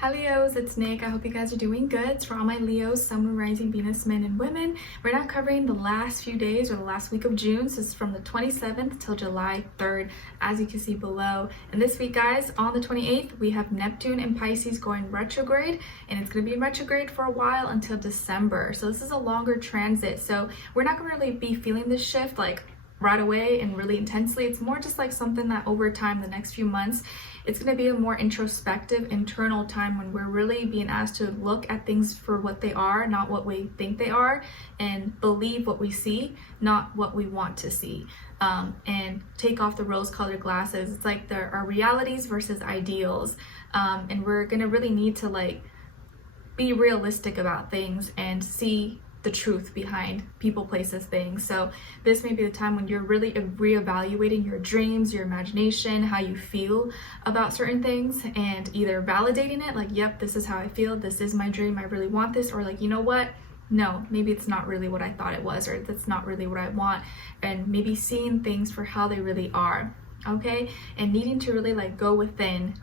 Hi Leos, it's Nick. I hope you guys are doing good. It's for all my Leos, Sun, Moon, Rising, Venus, men and women. We're now covering the last few days or the last week of June. So it's from the 27th till July 3rd, as you can see below. And this week, guys, on the 28th, we have Neptune in Pisces going retrograde, and it's going to be in retrograde for a while until December. So this is a longer transit. So we're not going to really be feeling this shift like right away and really intensely. It's more just like something that over time, the next few months, it's going to be a more introspective internal time when we're really being asked to look at things for what they are, not what we think they are, and believe what we see, not what we want to see, and take off the rose-colored glasses. It's like there are realities versus ideals, and we're going to really need to like be realistic about things and see the truth behind people, places, things. So this may be the time when you're really reevaluating your dreams, your imagination, how you feel about certain things, and either validating it like, yep, this is how I feel, this is my dream, I really want this, or like, you know what, no, maybe it's not really what I thought it was, or that's not really what I want, and maybe seeing things for how they really are. Okay, and needing to really like go within.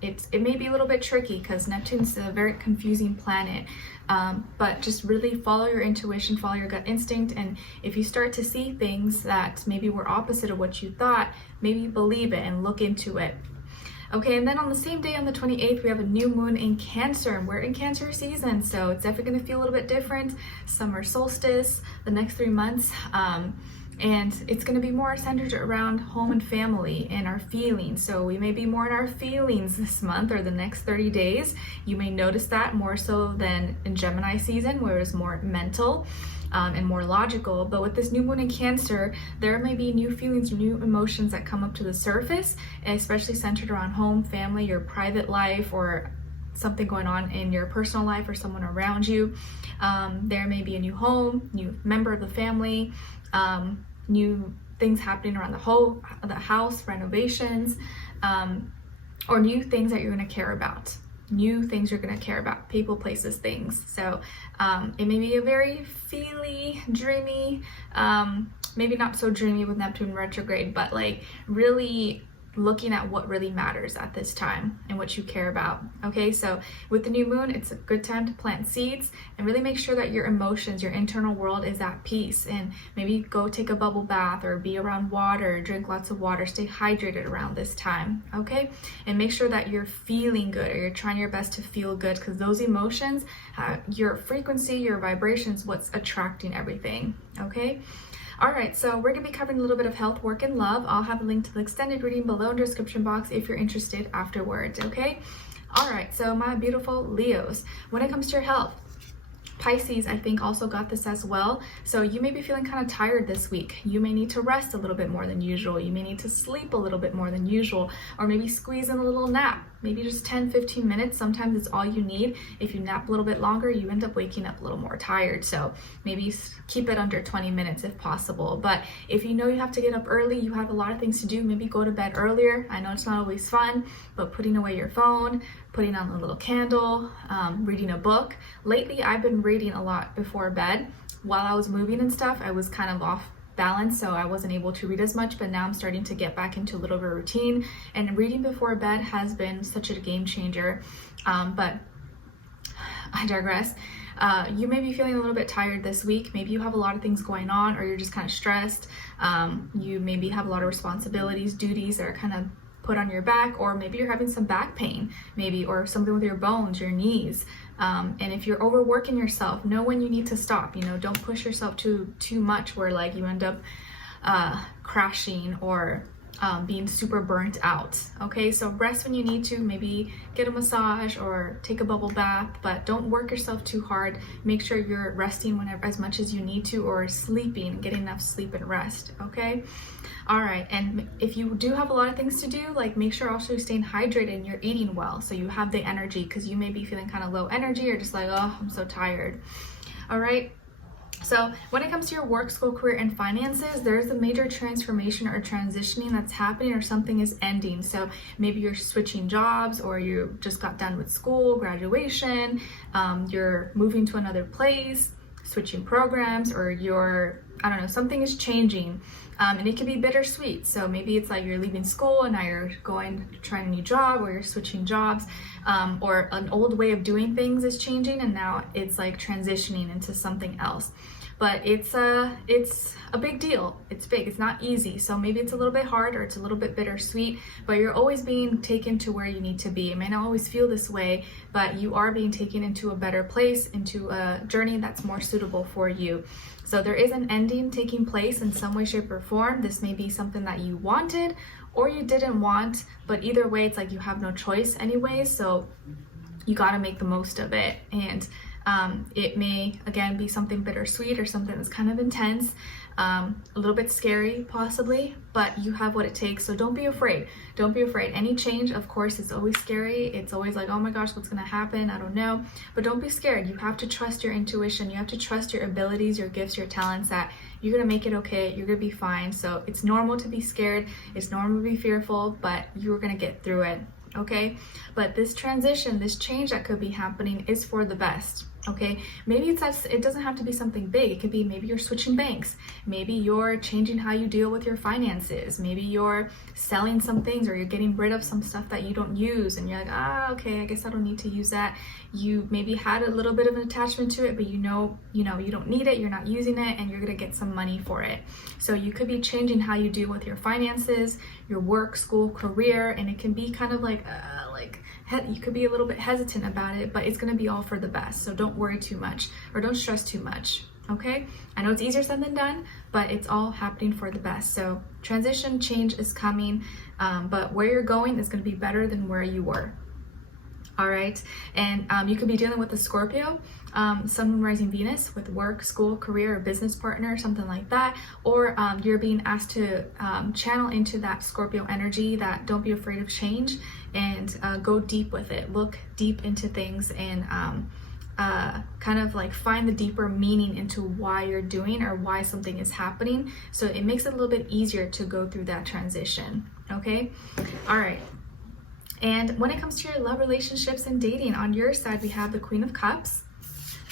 It may be a little bit tricky because Neptune's a very confusing planet, but just really follow your intuition, follow your gut instinct, and if you start to see things that maybe were opposite of what you thought, maybe believe it and look into it. Okay, and then on the same day, on the 28th, we have a new moon in Cancer, and we're in Cancer season, so it's definitely going to feel a little bit different. Summer solstice, the next 3 months. And it's going to be more centered around home and family and our feelings. So we may be more in our feelings this month or the next 30 days. You may notice that more so than in Gemini season, where it's more mental and more logical. But with this new moon in Cancer, there may be new feelings, new emotions that come up to the surface, especially centered around home, family, your private life, or something going on in your personal life or someone around you. There may be a new home, new member of the family, new things happening around the house, renovations, or new things that you're going to care about. New things you're going to care about, people, places, things. So it may be a very feely, dreamy, maybe not so dreamy with Neptune retrograde, but like really looking at what really matters at this time and what you care about. Okay, so with the new moon, it's a good time to plant seeds and really make sure that your emotions, your internal world is at peace, and maybe go take a bubble bath or be around water, drink lots of water, stay hydrated around this time. Okay, and make sure that you're feeling good, or you're trying your best to feel good, because those emotions, your frequency, your vibrations, what's attracting everything. Okay. All right, so we're going to be covering a little bit of health, work, and love. I'll have a link to the extended reading below in the description box if you're interested afterwards, okay? All right, so my beautiful Leos, when it comes to your health, Pisces, I think, also got this as well. So you may be feeling kind of tired this week. You may need to rest a little bit more than usual. You may need to sleep a little bit more than usual, or maybe squeeze in a little nap. Maybe just 10-15 minutes. Sometimes it's all you need. If you nap a little bit longer, you end up waking up a little more tired. So maybe keep it under 20 minutes if possible. But if you know you have to get up early, you have a lot of things to do, maybe go to bed earlier. I know it's not always fun, but putting away your phone, putting on a little candle, reading a book. Lately, I've been reading a lot before bed. While I was moving and stuff, I was kind of off balance, so I wasn't able to read as much, but now I'm starting to get back into a little bit of routine, and reading before bed has been such a game changer. But I digress. You may be feeling a little bit tired this week. Maybe you have a lot of things going on, or you're just kind of stressed. You maybe have a lot of responsibilities, duties that are kind of put on your back, or maybe you're having some back pain, maybe, or something with your bones, your knees. And if you're overworking yourself, know when you need to stop. You know, don't push yourself too much where like you end up crashing or being super burnt out. Okay, so rest when you need to, maybe get a massage or take a bubble bath, but don't work yourself too hard. Make sure you're resting whenever, as much as you need to, or sleeping, getting enough sleep and rest. Okay. All right, and if you do have a lot of things to do, like make sure also you're staying hydrated and you're eating well, so you have the energy, because you may be feeling kind of low energy or just like, oh, I'm so tired. All right. So when it comes to your work, school, career, and finances, there's a major transformation or transitioning that's happening, or something is ending. So maybe you're switching jobs, or you just got done with school, graduation, you're moving to another place. switching programs, or you're, I don't know, something is changing. And it can be bittersweet. So maybe it's like you're leaving school and now you're going to try a new job, or you're switching jobs, or an old way of doing things is changing and now it's like transitioning into something else. But it's a big deal. It's big. It's not easy. So maybe it's a little bit hard, or it's a little bit bittersweet, but you're always being taken to where you need to be. It may not always feel this way, but you are being taken into a better place, into a journey that's more suitable for you. So there is an ending taking place in some way, shape, or form. This may be something that you wanted or you didn't want, but either way, it's like you have no choice anyway. So you got to make the most of it. And it may, again, be something bittersweet or something that's kind of intense, a little bit scary possibly, but you have what it takes. So don't be afraid. Don't be afraid. Any change, of course, is always scary. It's always like, oh my gosh, what's going to happen? I don't know. But don't be scared. You have to trust your intuition. You have to trust your abilities, your gifts, your talents, that you're going to make it okay. You're going to be fine. So it's normal to be scared. It's normal to be fearful, but you're going to get through it. Okay? But this transition, this change that could be happening is for the best. Okay, maybe it doesn't have to be something big. It could be maybe you're switching banks. Maybe you're changing how you deal with your finances. Maybe you're selling some things, or you're getting rid of some stuff that you don't use. And you're like, okay, I guess I don't need to use that. You maybe had a little bit of an attachment to it, but you know, you don't need it. You're not using it, and you're going to get some money for it. So you could be changing how you deal with your finances, your work, school, career, and it can be kind of like you could be a little bit hesitant about it, but it's going to be all for the best. So don't worry too much, or don't stress too much. Okay? I know it's easier said than done, but it's all happening for the best. So transition, change is coming, but where you're going is going to be better than where you were. All right, and you could be dealing with a Scorpio, Sun, Moon, Rising, Venus, with work, school, career, or business partner, something like that. Or you're being asked to channel into that Scorpio energy, that don't be afraid of change, and go deep with it. Look deep into things, and kind of like find the deeper meaning into why you're doing or why something is happening. So it makes it a little bit easier to go through that transition. Okay, all right. And when it comes to your love, relationships, and dating, on your side, we have the Queen of Cups,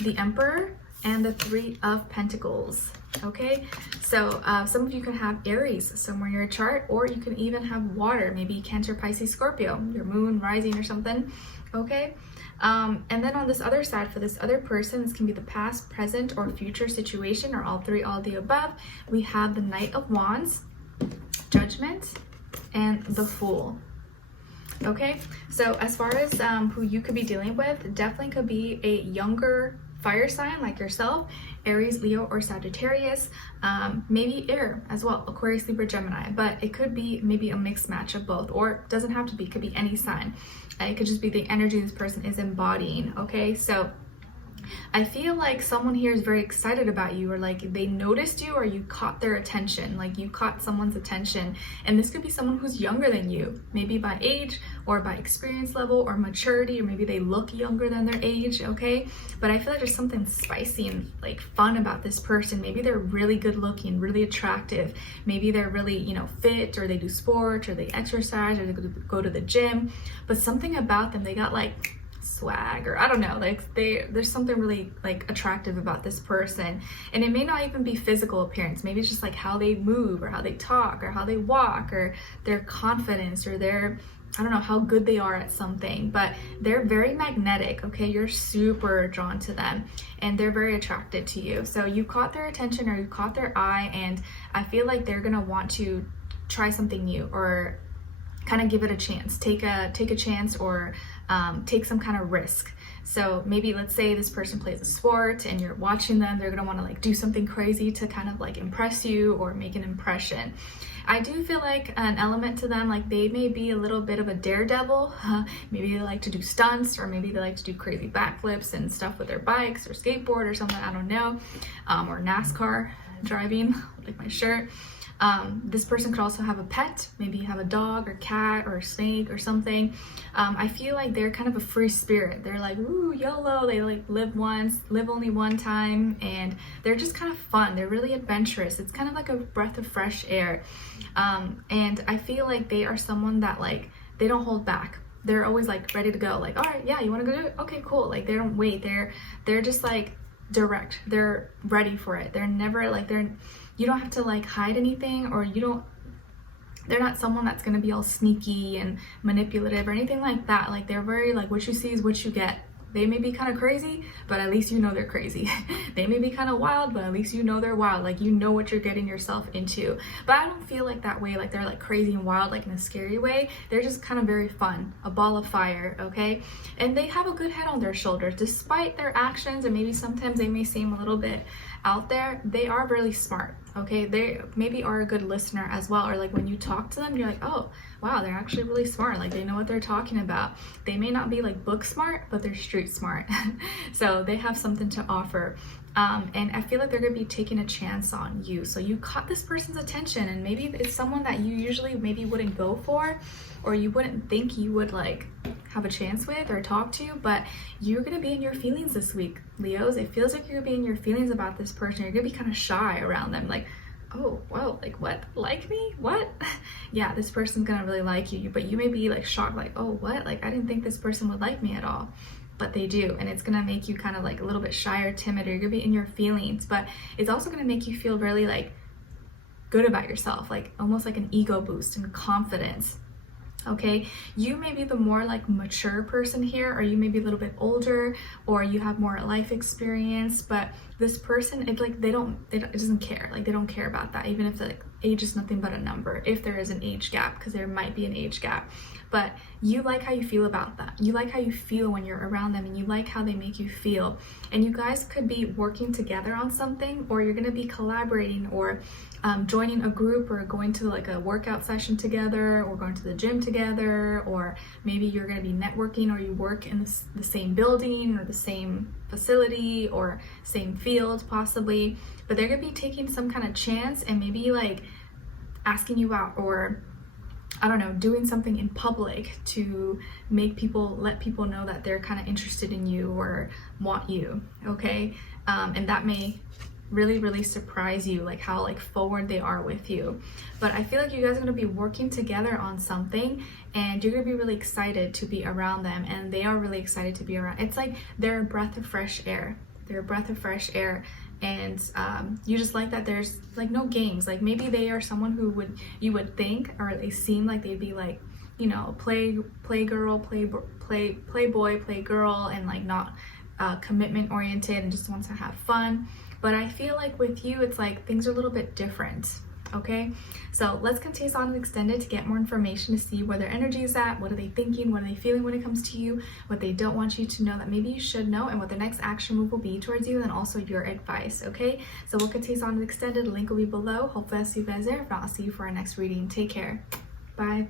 the Emperor, and the Three of Pentacles. Okay, so some of you can have Aries somewhere in your chart, or you can even have water, maybe Cancer, Pisces, Scorpio, your moon, rising, or something. Okay, and then on this other side, for this other person, this can be the past, present, or future situation, or all three, all the above. We have the Knight of Wands, Judgment, and the Fool. Okay, so as far as who you could be dealing with, definitely could be a younger fire sign like yourself, Aries, Leo, or Sagittarius, maybe air as well, Aquarius, Libra, Gemini, but it could be maybe a mixed match of both, or it doesn't have to be, it could be any sign. It could just be the energy this person is embodying. Okay, so I feel like someone here is very excited about you, or like they noticed you, or you caught their attention, like you caught someone's attention. And this could be someone who's younger than you, maybe by age or by experience level or maturity, or maybe they look younger than their age. Okay, but I feel like there's something spicy and like fun about this person. Maybe they're really good looking, really attractive. Maybe they're really, fit, or they do sports, or they exercise, or they go to the gym. But something about them, they got like swag, or I don't know, like there's something really like attractive about this person. And it may not even be physical appearance, maybe it's just like how they move, or how they talk, or how they walk, or their confidence, or their, I don't know, how good they are at something. But they're very magnetic. Okay, you're super drawn to them, and they're very attracted to you. So you caught their attention, or you caught their eye, and I feel like they're gonna want to try something new, or kind of give it a chance, take a chance, or take some kind of risk. So maybe let's say this person plays a sport and you're watching them, they're gonna want to like do something crazy to kind of like impress you or make an impression. I do feel like an element to them, like they may be a little bit of a daredevil. Maybe they like to do stunts, or maybe they like to do crazy backflips and stuff with their bikes or skateboard or something, I don't know, or NASCAR driving, like my shirt. This person could also have a pet. Maybe you have a dog or cat or a snake or something. I feel like they're kind of a free spirit. They're like, ooh, YOLO. They like live only one time, and they're just kind of fun. They're really adventurous. It's kind of like a breath of fresh air. And I feel like they are someone that like, they don't hold back. They're always like ready to go. Like, all right, yeah, you want to go do it? Okay, cool. Like they don't wait. They're just like, direct. They're ready for it. They're never like, you don't have to like hide anything, or they're not someone that's going to be all sneaky and manipulative or anything like that. Like, they're very like, what you see is what you get. They may be kind of crazy, but at least you know they're crazy. They may be kind of wild, but at least you know they're wild. Like, you know what you're getting yourself into. But I don't feel like that way, like they're like crazy and wild, like in a scary way. They're just kind of very fun, a ball of fire, okay? And they have a good head on their shoulders. Despite their actions, and maybe sometimes they may seem a little bit out there, they are really smart, okay? They maybe are a good listener as well, or like when you talk to them, you're like, oh, wow, they're actually really smart. Like, they know what they're talking about. They may not be like book smart, but they're street smart. So they have something to offer. And I feel like they're gonna be taking a chance on you. So you caught this person's attention, and maybe it's someone that you usually maybe wouldn't go for, or you wouldn't think you would like have a chance with or talk to, but you're gonna be in your feelings this week, Leos. It feels like you're gonna be in your feelings about this person. You're gonna be kind of shy around them, like, oh, wow, like what? Like me? What? Yeah, this person's gonna really like you, but you may be like shocked, like, oh, what? Like, I didn't think this person would like me at all. But they do, and it's gonna make you kind of like a little bit shy or timid, or you're gonna be in your feelings, but it's also gonna make you feel really like good about yourself, like almost like an ego boost and confidence. Okay, you may be the more like mature person here, or you may be a little bit older, or you have more life experience, but this person, it's like it doesn't care. Like, they don't care about that, even if like age is nothing but a number, if there is an age gap, because there might be an age gap. But you like how you feel about that. You like how you feel when you're around them, and you like how they make you feel. And you guys could be working together on something, or you're gonna be collaborating, or joining a group, or going to like a workout session together, or going to the gym together, or maybe you're gonna be networking, or you work in the same building or the same facility or same field possibly. But they're gonna be taking some kind of chance, and maybe like asking you out, or I don't know, doing something in public to let people know that they're kind of interested in you or want you, okay? And that may really, really surprise you, like how like forward they are with you. But I feel like you guys are gonna be working together on something, and you're gonna be really excited to be around them, and they are really excited to be around. It's like they're a breath of fresh air. They're a breath of fresh air. And you just like that there's like no games. Like, maybe they are someone who you would think, or they seem like they'd be like, you know, play girl, playboy, play girl, and like not commitment oriented, and just wants to have fun. But I feel like with you, it's like things are a little bit different. Okay, so let's continue on and extend it to get more information, to see where their energy is at, what are they thinking, what are they feeling when it comes to you, what they don't want you to know that maybe you should know, and what the next action move will be towards you, and then also your advice. Okay, so we'll continue on and extend it. The link will be below. Hopefully I'll see you guys there. If not, I'll see you for our next reading. Take care. Bye.